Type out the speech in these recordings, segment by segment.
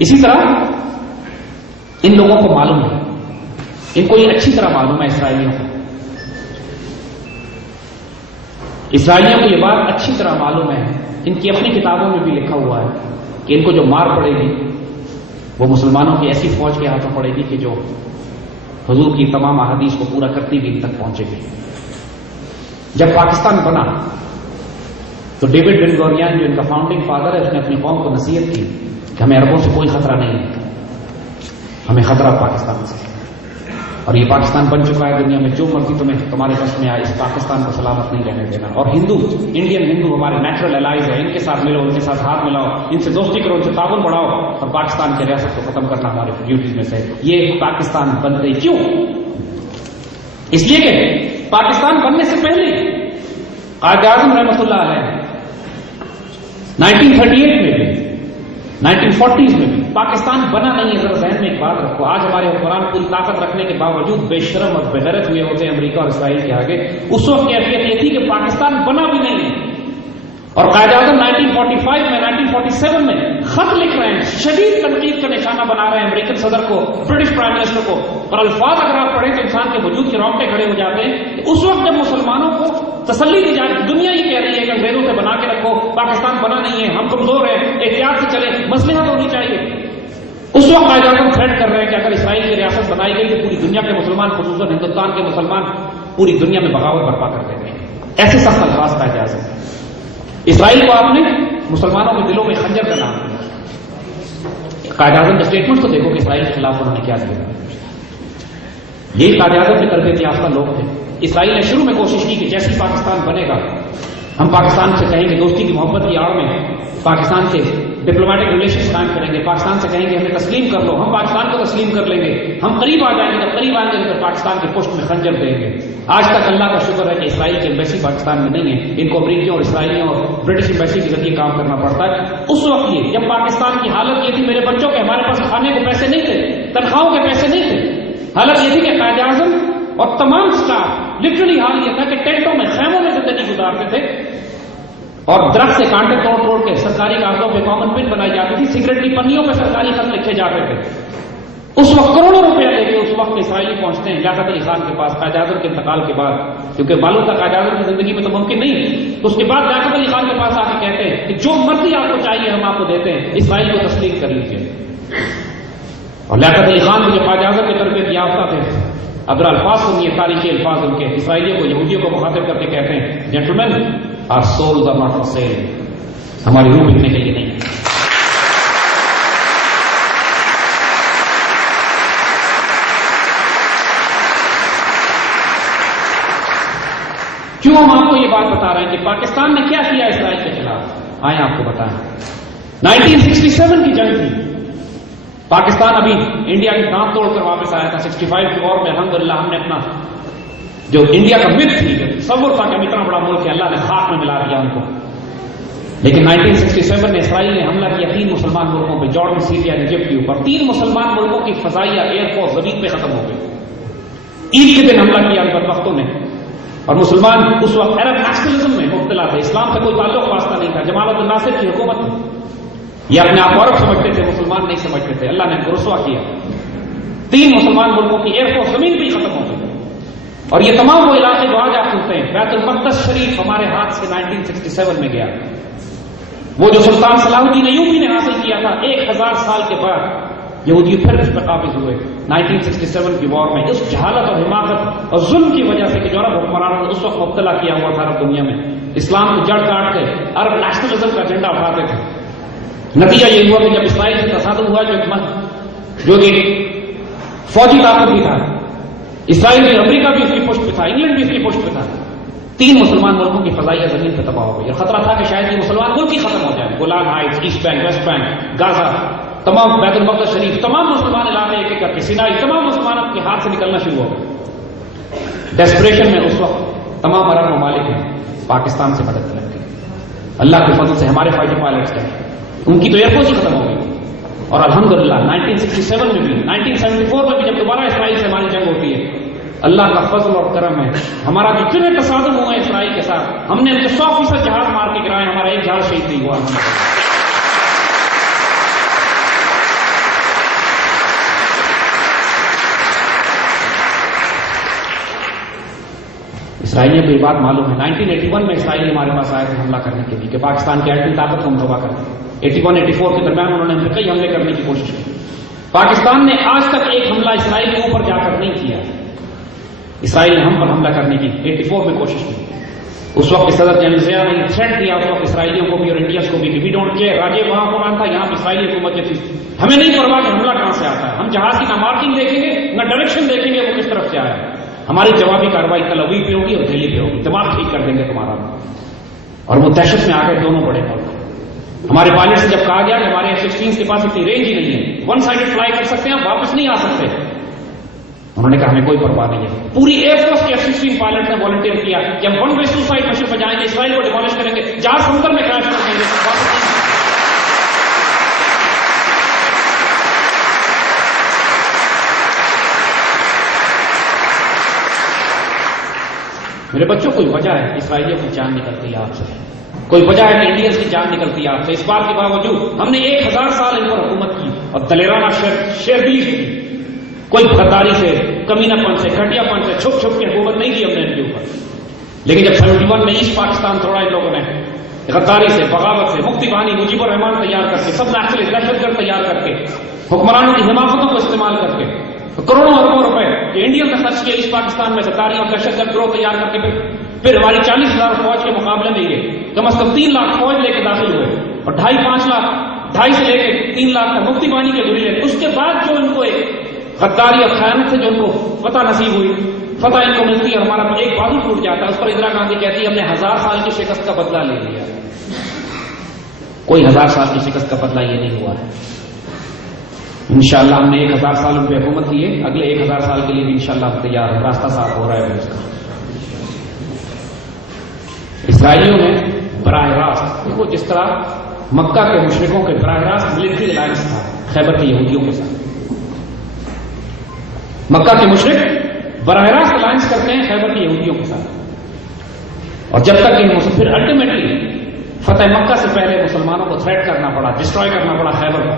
اسی طرح ان لوگوں کو معلوم ہے، ان کو یہ اچھی طرح معلوم ہے اسرائیلیوں کو یہ بات اچھی طرح معلوم ہے، ان کی اپنی کتابوں میں بھی لکھا ہوا ہے کہ ان کو جو مار پڑے گی وہ مسلمانوں کی ایسی فوج کے ہاتھوں پڑے گی کہ جو حضور کی تمام احادیث کو پورا کرتی بھی ان تک پہنچے گی۔ جب پاکستان بنا تو ڈیوڈ بن گوریان جو ان کا فاؤنڈنگ فادر ہے، اس نے اپنی قوم کو نصیحت کی کہ ہمیں عربوں سے کوئی خطرہ نہیں ہے، ہمیں خطرہ پاکستان سے، اور یہ پاکستان بن چکا ہے دنیا میں، جو مرضی تمہارے بس میں آئے اس پاکستان کو سلامت نہیں رہنے دینا۔ اور انڈین ہندو ہمارے نیچرل الائز ہیں، ان کے ساتھ ملو، ان کے ساتھ ہاتھ ملاؤ، ان سے دوستی کرو، ان سے تعاون بڑھاؤ، اور پاکستان کی ریاست کو ختم کرنا ہماری ڈیوٹیز میں سے۔ یہ پاکستان بن گئی کیوں؟ اس لیے کہ پاکستان بننے سے پہلے قائد اعظم رحمۃ اللہ علیہ 1938 میں بھی 1940s میں بھی پاکستان بنا نہیں ہے۔ ذرا ذہن میں ایک بات رکھو، آج ہمارے حکمران پوری طاقت رکھنے کے باوجود بے شرم اور بےغیرت ہوئے ہوتے ہیں امریکہ اور اسرائیل کے آگے، اس وقت کیفیت یہ تھی کہ پاکستان بنا بھی نہیں ہے، اور قائد اعظم 1945 میں 1947 میں خط لکھ رہے ہیں، شدید تنقید کا نشانہ بنا رہے ہیں امریکن صدر کو، برٹش پرائم منسٹر کو، اور الفاظ اگر آپ پڑھیں تو انسان کے وجود کے رونگٹے کھڑے ہو جاتے ہیں کہ اس وقت جب مسلمانوں کو تسلی دی جاتی، دنیا یہ کہہ رہی ہے کہ انگریزوں سے بنا کے رکھو، پاکستان بنا نہیں ہے، ہم کمزور ہیں، احتیاط سے چلے، مصلحت ہونی چاہیے، اس وقت قائد اعظم تھریٹ کر رہے ہیں کہ اگر اسرائیل کی ریاست بنائی گئی تو پوری دنیا کے مسلمان، خصوصاً ہندوستان کے مسلمان، پوری دنیا میں بغاوت برپا کر دیں گے۔ ایسے سخت الفاظ قائد اعظم۔ اسرائیل کو آپ نے مسلمانوں کے دلوں میں خنجر کا نام دیا۔ قائد اعظم کے اسٹیٹمنٹ کو دیکھو کہ اسرائیل کے خلاف انہوں نے کیا کیا۔ یہی قائد اعظم کے تربیت یافتہ لوگ تھے۔ اسرائیل نے شروع میں کوشش کی کہ جیسی پاکستان بنے گا ہم پاکستان سے کہیں گے، دوستی کی محبت کی آڑ میں پاکستان کے ڈپلومیٹک ریلیشنز قائم کریں گے، پاکستان سے کہیں گے ہمیں تسلیم کر لو، ہم پاکستان کو تسلیم کر لیں گے، ہم قریب آ جائیں گے، جب قریب آئیں گے تو پاکستان کی پشت میں خنجر دیں گے۔ آج تک اللہ کا شکر ہے کہ اسرائیل کی ایمبیسی پاکستان میں نہیں ہے، ان کو امریکیوں اور اسرائیلیوں اور برٹش ایمبیسی کے ذریعے کام کرنا پڑتا ہے۔ اس وقت یہ جب پاکستان کی حالت یہ تھی میرے بچوں کے، ہمارے پاس کھانے کو پیسے نہیں تھے، تنخواہوں کے پیسے نہیں تھے، حالت یہ تھی کہ قائد اعظم اور تمام اسٹاف لٹرلی حال یہ تھا کہ ٹینٹوں میں، خیموں میں زندگی گزارتے تھے، اور درخت سے کانٹے توڑ توڑ کے سرکاری کاغذوں پہ کامن پن بنائی جاتی تھی، سگریٹ کی پنیوں پہ سرکاری خط لکھے جاتے تھے۔ اس وقت کروڑوں روپیہ لے کے اس وقت اسرائیلی پہنچتے ہیں لیاقت علی خان کے پاس قائد اعظم کے انتقال کے بعد، کیونکہ معلوم تھا قائد اعظم کی زندگی میں تو ممکن نہیں، تو اس کے بعد لیاقت علی خان کے پاس آ کے کہتے ہیں کہ جو مرضی آپ کو چاہیے ہم آپ کو دیتے ہیں، اسرائیل کو تسلیم کر لیجیے۔ اور لیاقت علی خان جو قائد اعظم کے تربیت یافتہ تھے، اگر الفاظ سنیے، تاریخی الفاظ ان کے، اسرائیلیوں کو، یہودیوں کو مخاطب کر کے کہتے ہیں، gentleman our souls are not for sale، ہماری روح بکنے کے لیے نہیں۔ کیوں ہم آپ کو یہ بات بتا رہے ہیں کہ پاکستان نے کیا کیا اسرائیل کے خلاف؟ آئیں آپ کو بتائیں۔ 1967 کی جنگ تھی، پاکستان ابھی انڈیا کی دانت توڑ کر واپس آیا تھا۔ 65 کے وار میں الحمدللہ ہم نے اپنا جو انڈیا کا مت تھی، تصور تھا کہ ہم اتنا بڑا ملک ہے، اللہ نے خاک میں ملا دیا ان کو، لیکن 1967 میں اسرائیل نے حملہ کیا 3 مسلمان ملکوں پہ، جارڈن، سیریا، ایجپٹ کے اوپر۔ 3 مسلمان ملکوں کی فضائیہ ایئر فورس زمین پہ ختم ہو گئی۔ عید کے دن حملہ کیا بدبختوں نے، اور مسلمان اس وقت عرب نیشنلزم میں مبتلا تھے، اسلام سے کوئی تعلق واسطہ نہیں تھا، جمال عبد الناصر کی حکومت تھی، یہ اپنے آپ کو عرب سمجھتے تھے، مسلمان نہیں سمجھتے تھے، اللہ نے ان کو رسوا کیا۔ 3 مسلمان ملکوں کی ایئر فورس زمین پہ ہی ختم ہو گئی، اور یہ تمام وہ علاقے جو آج آپ سنتے ہیں، بیت المقدس شریف ہمارے ہاتھ سے 1967 میں گیا، وہ جو سلطان صلاح الدین ایوبی نے حاصل کیا تھا 1000 سال کے بعد، یہودی پھر اس پر قابض ہوئے 1967 کی وار میں، اس جہالت اور حماقت اور ظلم کی وجہ سے کہ جو عرب حکمرانوں نے اس وقت مبتلا کیا ہوا تھا عرب دنیا میں، اسلام کی جڑ کاٹ کے عرب نیشنلزم کا جھنڈا اٹھاتے تھے۔ نتیجہ یہ ہوا کہ جب اسرائیل سے تصادم ہوا، جو کہ فوجی طاقت بھی تھا، اسرائیل بھی، امریکہ بھی اس کی پشت پہ تھا، انگلینڈ بھی اس کی پشت پہ تھا، 3 مسلمان ملکوں کی فضائیہ زمین پہ تباہ ہو گئی، اور خطرہ تھا کہ شاید یہ مسلمان ملک ہی ختم ہو جائے، Golan Heights, East Bank, West Bank, Gaza, تمام بیت المقدس شریف، تمام مسلمان علاقے ایک ایک کر کے، سینائی، تمام مسلمان کے ہاتھ سے نکلنا شروع ہو گئے۔ ڈیسپریشن میں اس وقت تمام عرب ممالک ہیں پاکستان سے مدد کریں گے، اللہ کے فضل سے ہمارے فائٹر پائلٹس ہیں، ان کی تو ایئر فورس ہی ختم ہو گئی، اور الحمدللہ 1967 میں بھی، 1974 میں بھی جب دوبارہ اسرائیل سے ہماری جنگ ہوتی ہے، اللہ کا فضل اور کرم ہے، ہمارا جتنے تصادم ہوئے اسرائیل کے ساتھ، ہم نے ان کے 100% جہاز مار کے گرائے، ہمارا ایک جہاز شہید نہیں ہوا۔ اسرائیلیوں کو یہ بات معلوم ہے 1981 میں اسرائیلی ہمارے پاس آئے تھے حملہ کرنے کے لیے کہ پاکستان کی ایٹمی طاقت کو ہم تباہ کر دیں. 81-84 کے درمیان انہوں نے ہم پہ کئی حملے کرنے کی کوشش کی. پاکستان نے آج تک ایک حملہ اسرائیل کے اوپر جا کر نہیں کیا. اسرائیل نے ہم پر حملہ کرنے کی 84 میں کوشش کی. اس وقت صدر جنرل ضیاء نے تھریٹ دیا اس وقت اسرائیلیوں کو بھی اور انڈینس کو بھی کہ وی ڈونٹ کیئر. راجے وہاں حکمران تھا, یہاں اسرائیلی حکومت جو تھی, ہمیں نہیں پرواہ کہ حملہ کہاں سے آتا ہے. ہم جہاز کی نہ مارکنگ دیکھیں گے نہ ڈائریکشن دیکھیں گے وہ کس طرف سے آیا ہے. ہماری جوابی کارروائی تل اویو پہ ہوگی اور دہلی پہ ہوگی. دماغ ٹھیک کر دیں گے تمہارا. اور وہ دہشت میں آ گئے دونوں بڑے ملک. ہمارے پائلٹ سے جب کہا گیا کہ ہمارے F-16 کے پاس اتنی رینج ہی نہیں ہے, ون سائڈڈ فلائی کر سکتے ہیں, آپ واپس نہیں آ سکتے, انہوں نے کہا ہمیں کوئی پرواہ نہیں ہے. پوری ایئر فورس کے F-16 پائلٹ نے والنٹیئر کیا کہ ہم ون وے سوسائڈ مشن پہ جائیں گے, اسرائیل کو ڈیمالش کریں گے, جہاز سمندر میں کریش کر دیں گے. میرے بچوں کوئی وجہ ہے اسرائیلیوں کی جان نکلتی ہے آپ سے, کوئی وجہ ہے کہ انڈینس کی جان نکلتی ہے آپ سے. اس بات کے باوجود ہم نے 1000 سال ان پر حکومت کی اور دلیرانہ شیردلی کی. کوئی غداری سے, کمینہ پن سے, گھٹیا پن سے چھپ چھپ کے حکومت نہیں کی ہم نے ان کے اوپر. لیکن جب 71 میں ایسٹ پاکستان توڑا ان لوگوں نے, غداری سے, بغاوت سے, مفتی بانی, مجیب الرحمان تیار کر کے, سب نیشنل دہشت گرد تیار کر کے, حکمرانوں کی حماقتوں کو استعمال کر کے, کروڑوں اربوں روپے کہ انڈیا نے خرچ کیا ایسٹ پاکستان میں غداری اور دہشت گرد گروہ تیار کر کے, پھر ہماری 40,000 فوج کے مقابلے میں یہ کم از کم 3 لاکھ فوج لے کے داخل ہوئے اور 2.5-5 لاکھ 2.5 سے لے کے 3 لاکھ تک مفتی بانی کے گریلے. اس کے بعد جو ان کو ایک غداری اور خیانت سے جو ان کو فتح نصیب ہوئی, فتح ان کو ملتی ہے اور ہمارا ایک بازو ٹوٹ جاتا ہے, اس پر اندرا گاندھی کہتی ہے ہم نے 1000 سال کی شکست کا بدلہ لے لیا. کوئی 1000 سال کی شکست کا بدلہ یہ نہیں ہوا ہے. انشاءاللہ ہم نے 1000 سال ان پہ حکومت کی ہے, اگلے 1000 سال کے لیے بھی انشاءاللہ تیار ہے. راستہ صاف ہو رہا ہے اس کا. اسرائیلیوں نے براہ راست دیکھو جس طرح مکہ کے مشرکوں کے براہ راست ملٹری الائنس تھا خیبر کے یہودیوں کے ساتھ. مکہ کے مشرک براہ راست الائنس کرتے ہیں خیبر کے یہودیوں کے ساتھ, اور جب تک پھر الٹیمیٹلی فتح مکہ سے پہلے مسلمانوں کو تھریٹ کرنا پڑا, ڈسٹروائے کرنا پڑا خیبر کو.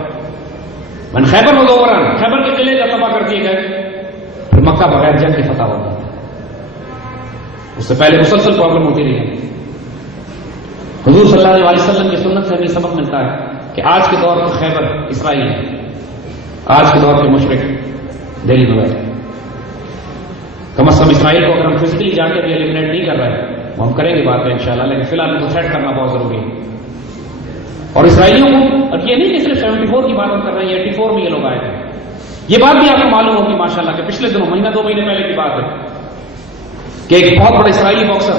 من خیبر میں دوران خیبر کے قلعے کا تباہ کر دیے گئے, پھر مکہ بغیر جنگ کی فتح ہو گیا. اس سے پہلے مسلسل پرابلم ہوتی رہی ہے. حضور صلی اللہ علیہ وسلم کی سنت سے ہمیں سبق ملتا ہے کہ آج کے دور کے خیبر اسرائیل ہے, آج کے دور کے مشرک دہلی میں بیٹھے. کم از کم اسرائیل کو اگر ہم فزیکلی جا کے بھی ایلیمنیٹ نہیں کر رہے وہ ہم کریں گے بات ہے انشاءاللہ, لیکن فی الحال ان کو تھریٹ کرنا بہت ضروری ہے. اور اسرائیلیوں کو, اور یہ نہیں کہ صرف 74 کی بات ہم کر رہے ہیں, 84 میں یہ لوگ آئے تھے. یہ بات بھی آپ کو معلوم ہوگی ماشاءاللہ کہ پچھلے دنوں, مہینہ 2 مہینے پہلے کی بات ہے کہ ایک بہت بڑا اسرائیلی باکسر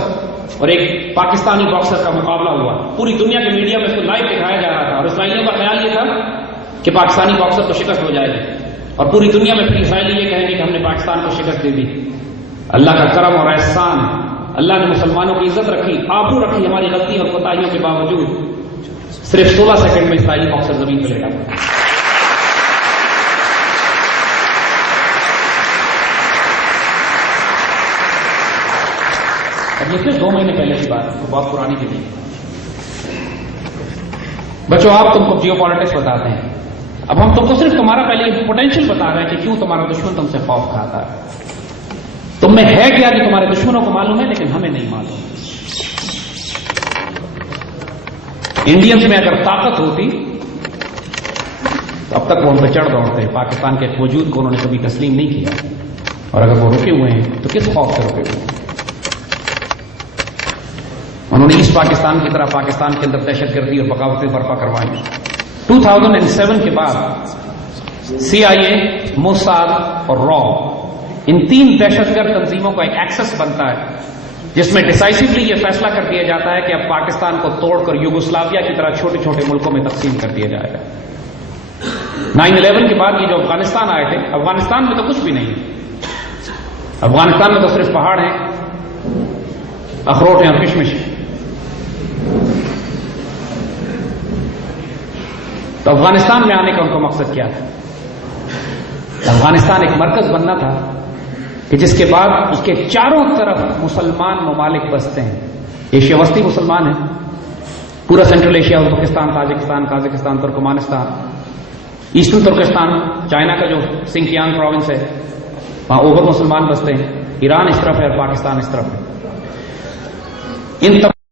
اور ایک پاکستانی باکسر کا مقابلہ ہوا. پوری دنیا کے میڈیا میں اس کو لائیو دکھایا جا رہا تھا, اور اسرائیلیوں کا خیال یہ تھا کہ پاکستانی باکسر کو شکست ہو جائے گی, اور پوری دنیا میں پھر اسرائیلی یہ کہیں گے کہ ہم نے پاکستان کو شکست دے دی. اللہ کا کرم اور احسان, اللہ نے مسلمانوں کی عزت رکھی, آبرو رکھی. ہماری غلطی اور کوتاہیوں کے باوجود صرف 16 سیکنڈ میں اسرائیلی باکسر زمین پہ لیٹا. اب یہ صرف 2 مہینے پہلے کی بات ہے, بہت پرانی بھی نہیں. بچوں آپ تم کو جیو پالیٹکس بتاتے ہیں, اب ہم تم کو صرف تمہارا پہلے پوٹینشیل بتا رہے ہیں کہ کیوں تمہارا دشمن تم سے خوف کھاتا ہے. تم میں ہے کیا کہ تمہارے دشمنوں کو معلوم ہے لیکن ہمیں نہیں معلوم. انڈینز میں اگر طاقت ہوتی تو اب تک وہ ہم پہ چڑھ دوڑتے. پاکستان کے وجود کو انہوں نے کبھی تسلیم نہیں کیا, اور اگر وہ رکے ہوئے ہیں تو کس خوف سے رکے ہوئے ہیں. انہوں نے ایسٹ پاکستان کی طرح پاکستان کے اندر دہشت گردی اور بغاوتیں برپا کروائی. 2007 کے بعد CIA, موساد اور را, ان 3 دہشت گرد تنظیموں کا ایک ایکسس بنتا ہے جس میں ڈیسائسولی یہ فیصلہ کر دیا جاتا ہے کہ اب پاکستان کو توڑ کر یوگوسلاویا کی طرح چھوٹے چھوٹے ملکوں میں تقسیم کر دیا جائے گا. 9/11 کے بعد یہ جو افغانستان آئے تھے, افغانستان میں تو کچھ بھی نہیں, افغانستان میں تو صرف پہاڑ ہیں, اخروٹ ہیں اور کشمش. تو افغانستان میں آنے کا ان کا مقصد کیا تھا؟ افغانستان ایک مرکز بننا تھا کہ جس کے بعد اس کے چاروں طرف مسلمان ممالک بستے ہیں. ایشیا وسطی مسلمان ہیں, پورا central Asia, Uzbekistan, Tajikistan, Kazakhstan, Turkmenistan, eastern Turkestan, China کا جو سنکیانگ پروونس ہے وہاں اوبر مسلمان بستے ہیں. ایران اس طرف ہے اور پاکستان اس طرف ہے. ان